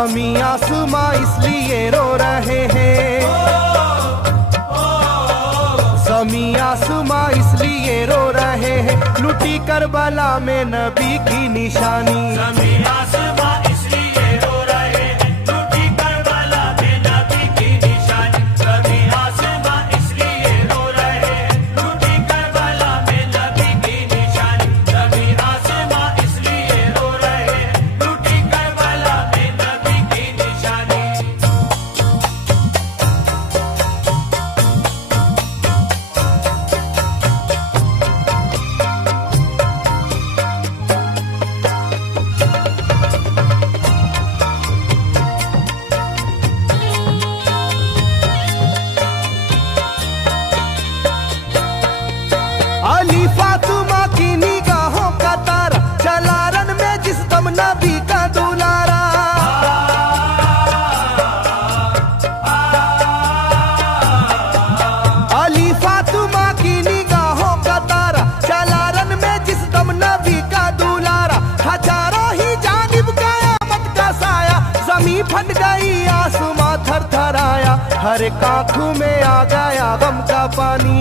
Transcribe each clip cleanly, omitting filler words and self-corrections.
ज़मीं आसमां इसलिए रो रहे हैं, ज़मीं आसमां इसलिए रो रहे हैं, लुटी करबला में नबी की निशानी। ज़मीं आसमां इसलिए रो रहे हैं, लुटी करबला में नबी की निशानी। ज़मीं आसमां इसलिए रो रहे हैं, लुटी करबला में नबी की निशानी। ज़मीं आसमां इसलिए रो रहे हैं, लुटी करबला में नबी की निशानी। अली फातिमा की निगाहों का तारा, चला रन में जिस दम नबी का दुलारा। अली फातिमा की निगाहों का तारा, चला रन में जिस दम नबी का दुलारा। हजारों ही जानिब कयामत का साया, जमीन फट गई आसमां थर थर आया, हर एक आंखों में आ गया गम का पानी।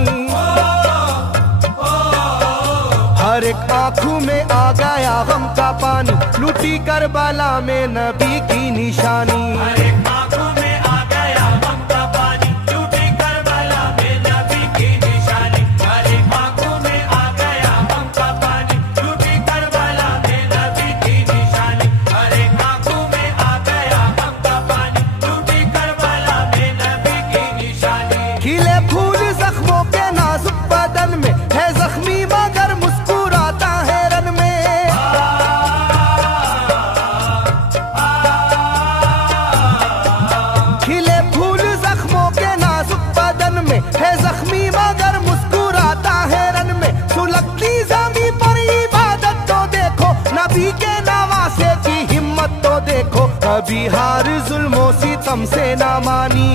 हर एक आंखों में आ गया गम का पानी, लुटी करबला में नबी की निशानी। हर एक आंखों में आ गया गम का पानी, लुटी करबला में नबी की निशानी। हर एक आंखों में आ गया गम का पानी, लुटी करबला में नबी की निशानी। हर एक आंखों में आ गया गम का पानी, लुटी करबला में नबी की निशानी। खिले फूल जख्मों के नाजुक बदन में है जख्मी मगर मुस्कुराता है रन में। खिले फूल जख्मों के नाजुक बदन में है जख्मी मगर मुस्कुराता है रन में। सुलगती ज़मीं पर इबादत तो देखो, नबी के नवासे की हिम्मत तो देखो। कभी हार जुल्मों सितम से ना मानी,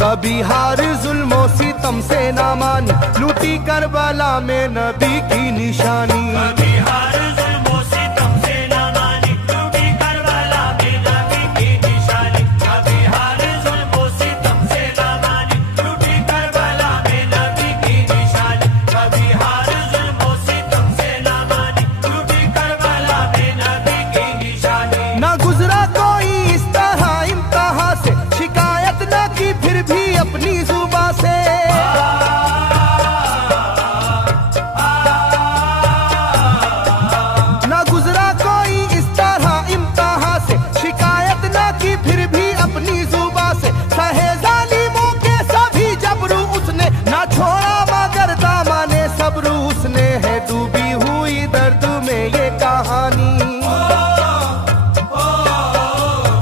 कभी हार जुल्मों सितम से ना मानी, लुटी करबला में नबी की निशानी। कभी हार जुल्मों सितम से ना मानी, लुटी करबला में नबी की निशानी। कभी हार जुल्मों सितम से ना मानी, लुटी करबला में नबी की निशानी। कभी हार जुल्मों सितम से ना मानी, लुटी करबला में नबी की निशानी। ना गुजरा कोई इस तरह इम्तिहान से, शिकायत न की फिर भी अपनी जुबां से। ना गुजरा कोई इस तरह इम्तिहान से, शिकायत न की फिर भी अपनी जुबां से। सहे जालिमों के सभी जबरू उसने, ना छोड़ा मगर दामने सब्र उसने। है डूबी हुई दर्द में ये कहानी,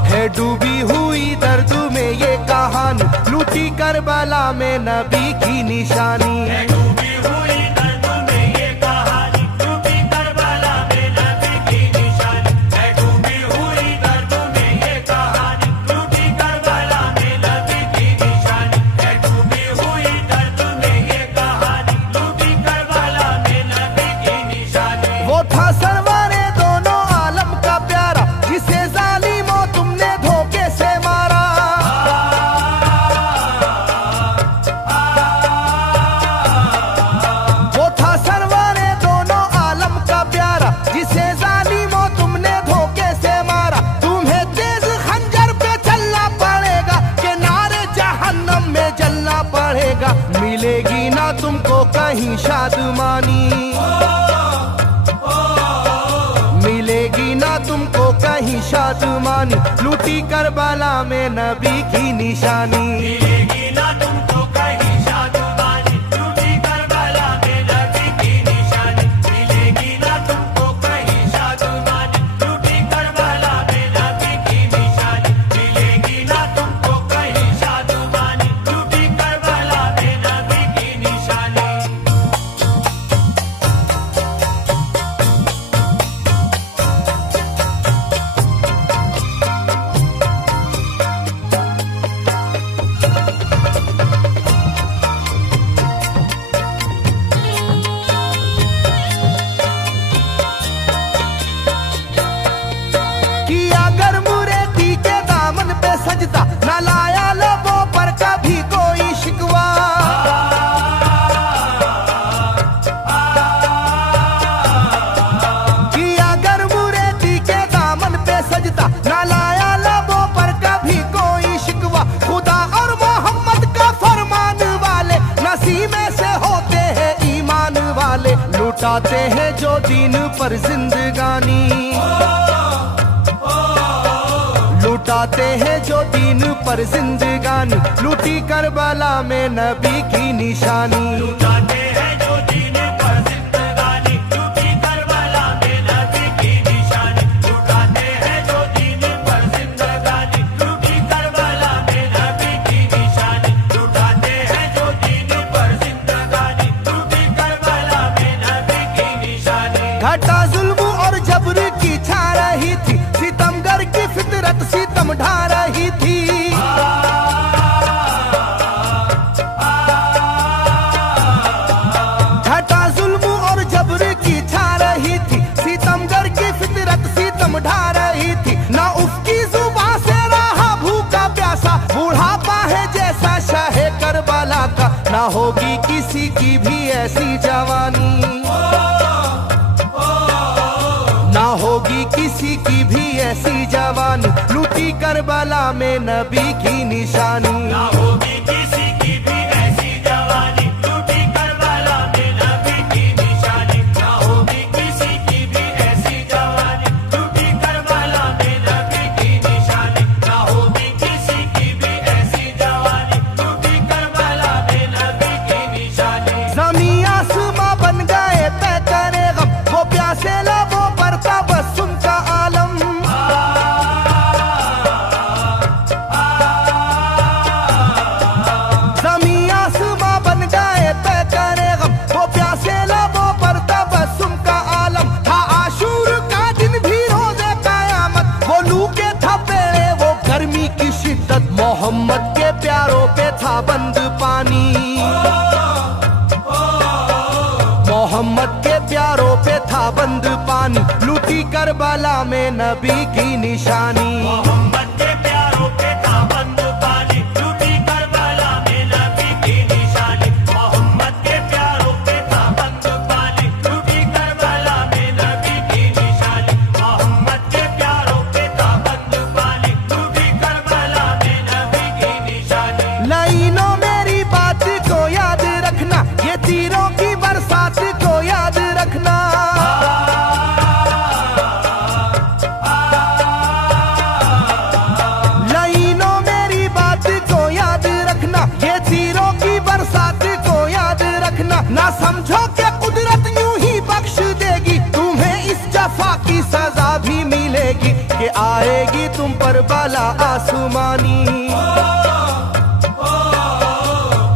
है डूबी हुई दर्द में ये कहानी, लुटी करबला में नबी की निशानी। है डूबी हुई दर्द में ये कहानी, लुटी करबला में नबी की निशानी। है डूबी हुई दर्द में ये कहानी, लुटी करबला में नबी की निशानी। है डूबी हुई दर्द में ये कहानी, लुटी करबला में नबी की निशानी। वो था सरवारे दोनों आलम का प्यारा, जिसे जालिमों तुमने धोखे से मारा। वो था सरवारे दोनों आलम का प्यारा, जिसे जालिमों तुमने धोखे से मारा। तुम्हें तेज खंजर पे चलना पड़ेगा, कि नारे जहन्नम में जलना पड़ेगा। मिलेगी ना तुमको कहीं शादमानी, मिलेगी ना तुमको कहीं शादमानी, लुटी करबला में नबी की निशानी। मिलेगी ना तुमको कहीं शादमानी, लुटी करबला में नबी की निशानी। मिलेगी ना तुमको कहीं शादमानी, लुटी करबला में नबी की निशानी। मिलेगी ना तुमको कहीं शादमानी, लुटी करबला में नबी की निशानी। उसी में से होते हैं ईमान वाले, लुटाते हैं जो दीन पर जिंदगानी, लुटाते हैं जो दीन पर जिंदगानी, लूटी करबला में नबी की निशानी। लुटाते हैं जो दीन पर जिंदगानी, लूटी करबला में नबी की निशानी। लुटाते हैं जो दीन पर जिंदगानी, लूटी करबला में नबी की निशानी। लुटाते हैं जो दीन पर जिंदगानी, लूटी करबला में नबी की निशानी। घटा जुल्म और जबर की छा रही थी, सितमगर की फितरत सितम ढा रही थी। घटा जुल्म और जबर की छा रही थी, सितमगर की फितरत सितम ढा रही थी। ना उसकी जुबान से रहा भूखा प्यासा, बुढ़ापा है जैसा शाहे करबला का, ना होगी किसी की भी ऐसी जवानी, ना होगी किसी की भी ऐसी जवानी, लूटी करबला में नबी की निशानी। ना होगी किसी की भी ऐसी जवानी, लूटी करबला में नबी की निशानी। ना होगी किसी की भी ऐसी जवानी, लूटी करबला में नबी की निशानी। ना होगी किसी की भी ऐसी जवानी, लूटी करबला में नबी की निशानी। ज़मीं आसमां बन गए तय करे गम, वो प्यासे लबों पर तबस्सुम का आलम। ज़मीं आसमां बन गए तय करे गम, वो प्यासे लबों पर तबस्सुम का आलम। था आशूर का दिन भी रोज़े क़यामत, वो लू के थपेड़े वो गर्मी की शिद्दत, मोहम्मद के प्यारों पे था बंद पानी, मोहम्मद के प्यारों पे था बंद पानी, लूटी करबला में नबी की निशानी। मोहम्मद के प्यारों पे था बंद पानी, लूटी करबला में नबी की निशानी। मोहम्मद के प्यारों पे था बंद पानी, लूटी करबला में नबी की निशानी। मोहम्मद के प्यारों पे था बंद पानी, लूटी करबला में नबी की निशानी। लाइनों मेरी बात को याद रखना, ये तीरों की बरसात को याद रखना। लाइनों मेरी बात को याद रखना, ये तीरों की बरसात को याद रखना। ना समझो कि कुदरत यूं ही बख्श देगी, तुम्हें इस जफा की सजा भी मिलेगी, कि आएगी तुम पर बला आसमानी,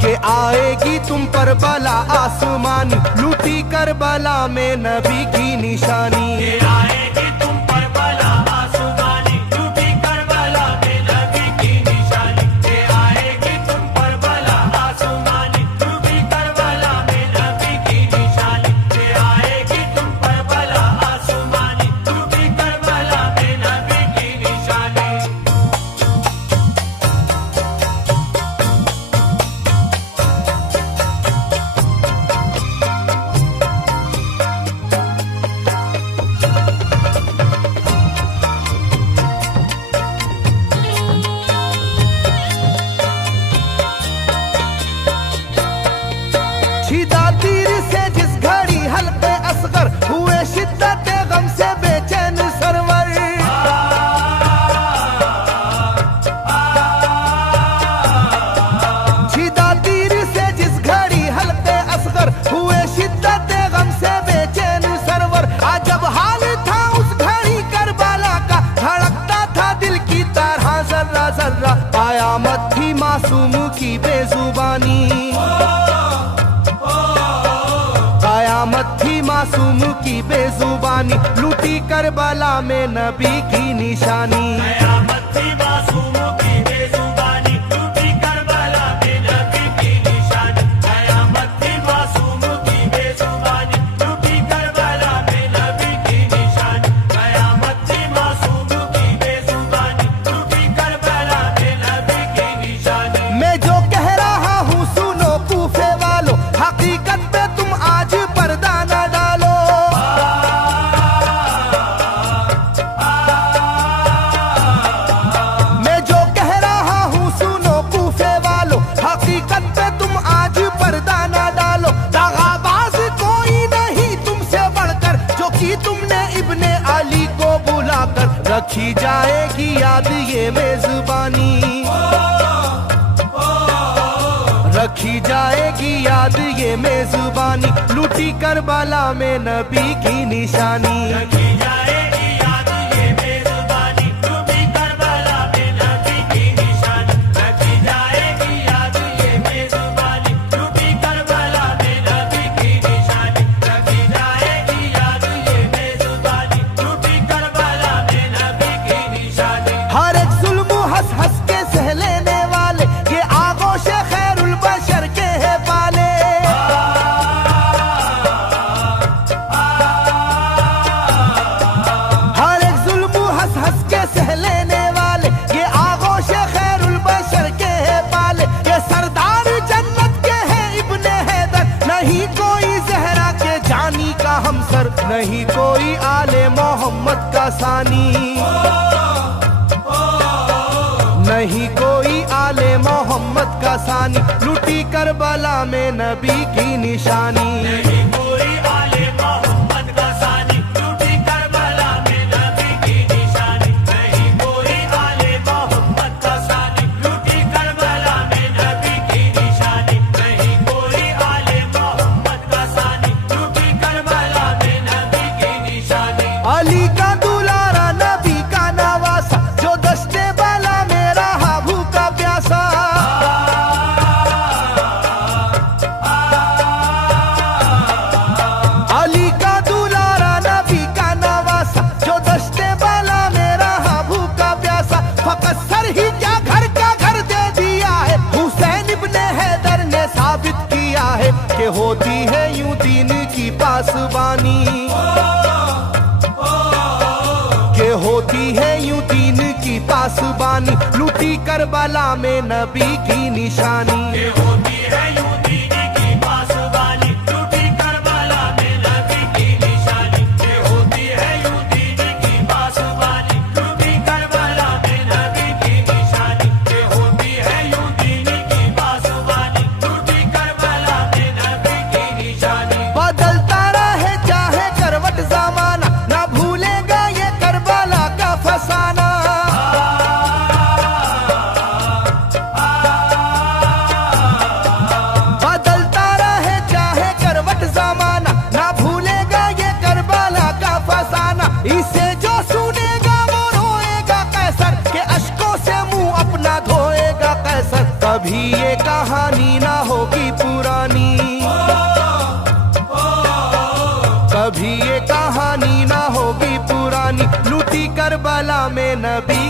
के आएगी तुम पर बला आसमानी, लूटी करबला में नबी की निशानी। ये आएगी तुम पर बला आसमानी, लूटी करबला में नबी की निशानी। ये आएगी तुम पर बला आसमानी, लूटी करबला में नबी की निशानी। ये आएगी तुम पर बला आसमानी, लूटी करबला में नबी की निशानी। छिदा तीर से जिस घड़ी हल्के असगर, हुए शिद्दत गम से बेचैन सरवर। छिदा तीर से जिस घड़ी हल्के असगर, हुए शिद्दत गम से बेचैन सरवर। अजब हाल था उस घड़ी करबला का, धड़कता था दिल की तरह जर्रा जर्रा। कयामत थी मासूम की बेजुबानी, कयामत थी मासूम की बेजुबानी, लूटी करबला में नबी की निशानी। कयामत थी मासूम की बेजुबानी, लूटी करबला में नबी की निशानी। कयामत थी मासूम की बेजुबानी, लूटी करबला में नबी की निशानी। कयामत थी मासूम की बेजुबानी, लूटी करबला में नबी की निशानी। मैं जो कह रहा हूँ सुनो कूफे वालों, हकीकत पे तुम आज पर्दा न डालो। रखी जाएगी याद ये मेजबानी, रखी जाएगी याद ये मेजबानी, लूटी करबला में नबी की निशानी। रखी जाएगी याद ये मेजबानी, लूटी करबला में नबी की निशानी। रखी जाएगी याद ये मेजबानी, लूटी करबला में नबी की निशानी। रखी जाएगी याद ये मेजबानी, लूटी करबला में नबी की निशानी। हर एक जुल्म हंस हंस के सह लेने वाले, ये आगोश खैरुल बशर के है पाले। हर एक जुल्म हंस हंस के सह लेने वाले, ये आगोश खैरुल बशर के है पाले। ये सरदार जन्नत के है इब्ने हैदर, नहीं कोई जहरा के जानी का हमसर, नहीं कोई आले मोहम्मद का सानी, नहीं कोई आले मोहम्मद का सानी, लूटी करबला में नबी की निशानी। नहीं कोई आले मोहम्मद का सानी, लूटी करबला में नबी की निशानी। नहीं कोई आले मोहम्मद का सानी, लूटी करबला में नबी की निशानी। नहीं कोई आले मोहम्मद का सानी, लूटी करबला में नबी की निशानी। अली का दुलारा नबी का नवासा, जो दस्ते बाला में रहा भूखा प्यासा। अली का दुलारा नबी का नवासा, जो दस्ते बाला में रहा भूखा प्यासा। फकत सर ही क्या घर का घर दे दिया है, हुसैन इब्ने हैदर ने साबित किया है कि होती है यूं दीन की पासबानी, के होती है यूं दीन की पासबानी, लूटी करबला में नबी की निशानी। ये होती है यूं दीन की पासबानी, लूटी करबला में नबी की निशानी। ये होती है यूं दीन की पासबानी, लूटी करबला में नबी की निशानी। ये होती है यूं दीन की पासबानी, लूटी करबला में नबी की निशानी। बदलता रहे चाहे करवट जमाना, ना भूलेगा ये करबला का फसाना। बदलता रहे चाहे करवट जमाना, ना भूलेगा ये करबला का फसाना। इसे जो सुनेगा वो रोएगा कैसर, के अश्कों से मुंह अपना धोएगा कैसर। कभी ये कहानी ना होगी पुरानी, कभी ये कहानी ना होगी पुरानी, लूटी करबला में नबी